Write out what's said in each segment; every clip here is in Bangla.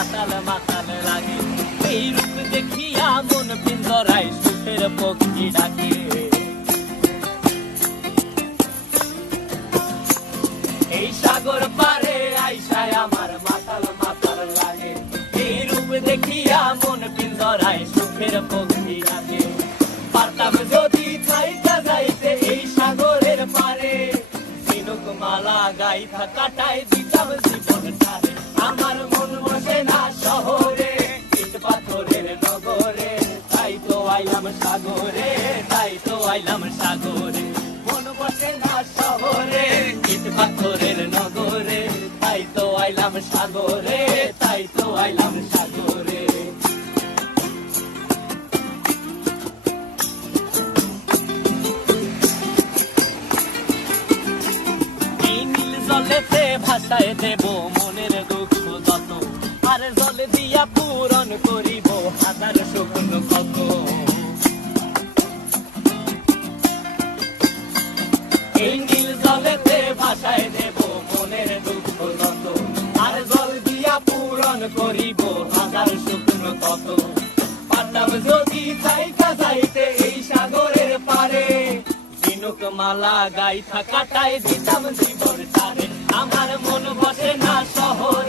মাতাল মাতাল লাগে। এই রূপ দেখিয়া মন পিন্দরাই সুখের পক্ষী ডাকে। এই সাগর পারে আইসায় আমার মাতাল মাতাল লাগে। এই রূপ দেখিয়া মন পিন্দরাই সুখের পক্ষী ডাকে। পারতাম যদি চাইতে যাইতে এই সাগরের পারে। মালা গাইথা কাটায় দিতাম নগরে, তাই তো আইলাম সাগরে, তাই তো আইলাম সাগরে। মন বসে না শহরে, ইট পাথরের নগরে, তাই তো আইলাম সাগরে, তাই তো আইলাম সাগরে। ভাষায় দেব জলে দিয়া পূরণ করিব, হাজার শুকনো কত। জলেতে ভাষায় দেব মনের দুঃখ যত, আর জল দিয়া পূরণ করিব, হাজার শুকনো কত। পারতাম যদি যাইতা যাইতে এই সাগরের পারে, ঝিনুক মালা গাইথা কাটাই দিতাম জীবন তারে। আমার মন বসে না শহরে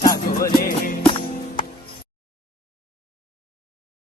sabores